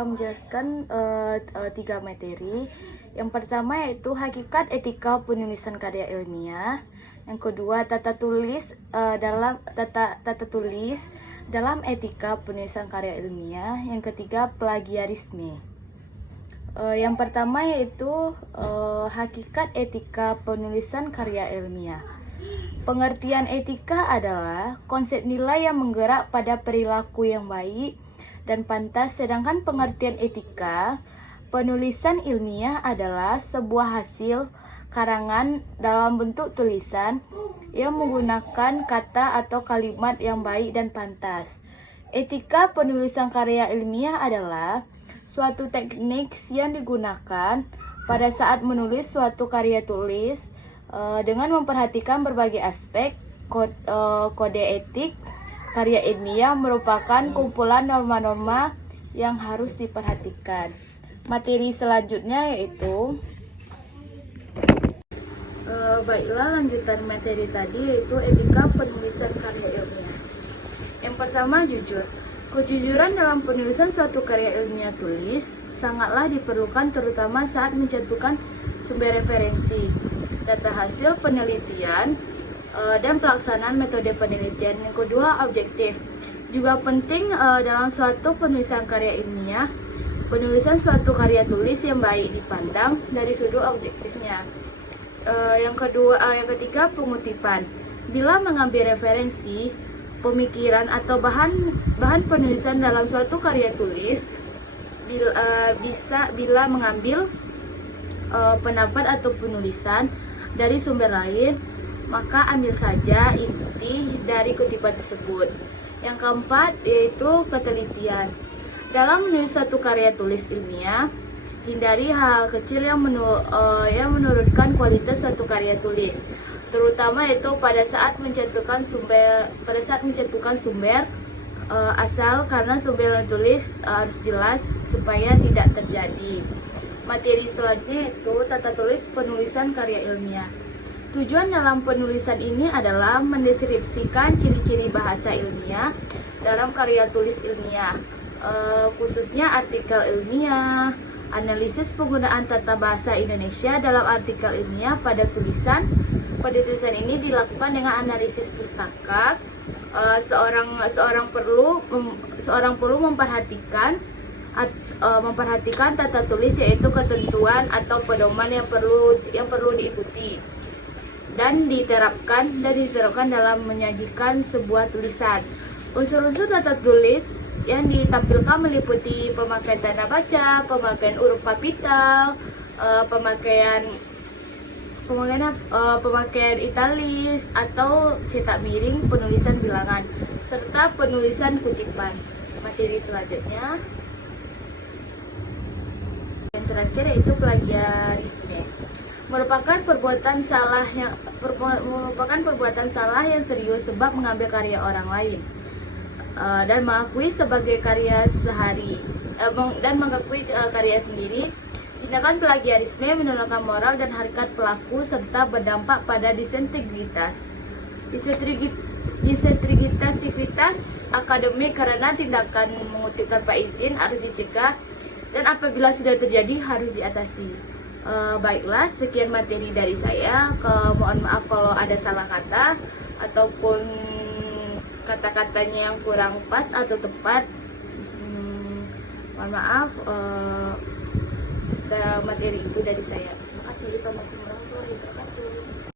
akan menjelaskan tiga materi. Yang pertama yaitu hakikat etika penulisan karya ilmiah. Yang kedua tata tulis dalam etika penulisan karya ilmiah. Yang ketiga plagiarisme. Yang pertama yaitu hakikat etika penulisan karya ilmiah. Pengertian etika adalah konsep nilai yang menggerak pada perilaku yang baik dan pantas, sedangkan pengertian etika penulisan ilmiah adalah sebuah hasil karangan dalam bentuk tulisan yang menggunakan kata atau kalimat yang baik dan pantas. Etika penulisan karya ilmiah adalah suatu teknik yang digunakan pada saat menulis suatu karya tulis dengan memperhatikan berbagai aspek. Kode etik karya ilmiah merupakan kumpulan norma-norma yang harus diperhatikan. Materi selanjutnya yaitu baiklah lanjutan materi tadi yaitu etika penulisan karya ilmiah. Yang pertama, jujur. Kejujuran dalam penulisan suatu karya ilmiah tulis sangatlah diperlukan, terutama saat mencantumkan sumber referensi, data hasil penelitian, dan pelaksanaan metode penelitian. Yang kedua, objektif. Juga penting dalam suatu penulisan karya ilmiah, penulisan suatu karya tulis yang baik dipandang dari sudut objektifnya. Yang ketiga, pengutipan. Bila mengambil referensi, pemikiran atau bahan penulisan dalam suatu karya tulis, bila mengambil pendapat atau penulisan dari sumber lain, maka ambil saja inti dari kutipan tersebut. Yang keempat yaitu ketelitian. Dalam menulis suatu karya tulis ilmiah, hindari hal kecil yang menurunkan kualitas suatu karya tulis, terutama itu pada saat mencantumkan sumber asal, karena sumber yang tulis harus jelas supaya tidak terjadi. Materi selanjutnya itu tata tulis penulisan karya ilmiah. Tujuan dalam penulisan ini adalah mendeskripsikan ciri-ciri bahasa ilmiah dalam karya tulis ilmiah, khususnya artikel ilmiah, analisis penggunaan tata bahasa Indonesia dalam artikel ilmiah pada tulisan. Pada tulisan ini dilakukan dengan analisis pustaka. Seorang perlu memperhatikan tata tulis, yaitu ketentuan atau pedoman yang perlu diikuti dan diterapkan dalam menyajikan sebuah tulisan. Unsur-unsur tata tulis yang ditampilkan meliputi pemakaian tanda baca, pemakaian huruf kapital, pemakaian italis atau cetak miring, penulisan bilangan, serta penulisan kutipan. Materi selanjutnya yang terakhir yaitu plagiarisme. Merupakan perbuatan salah yang serius sebab mengambil karya orang lain dan mengakui sebagai karya karya sendiri. Tindakan plagiarisme menurunkan moral dan harkat pelaku serta berdampak pada disintegritas akademik, karena tindakan mengutip tanpa izin harus dicegah dan apabila sudah terjadi harus diatasi. Baiklah, sekian materi dari saya. Mohon maaf kalau ada salah kata ataupun kata-katanya yang kurang pas atau tepat. Mohon maaf. Materi itu dari saya. Terima kasih. Assalamualaikum warahmatullahi wabarakatuh.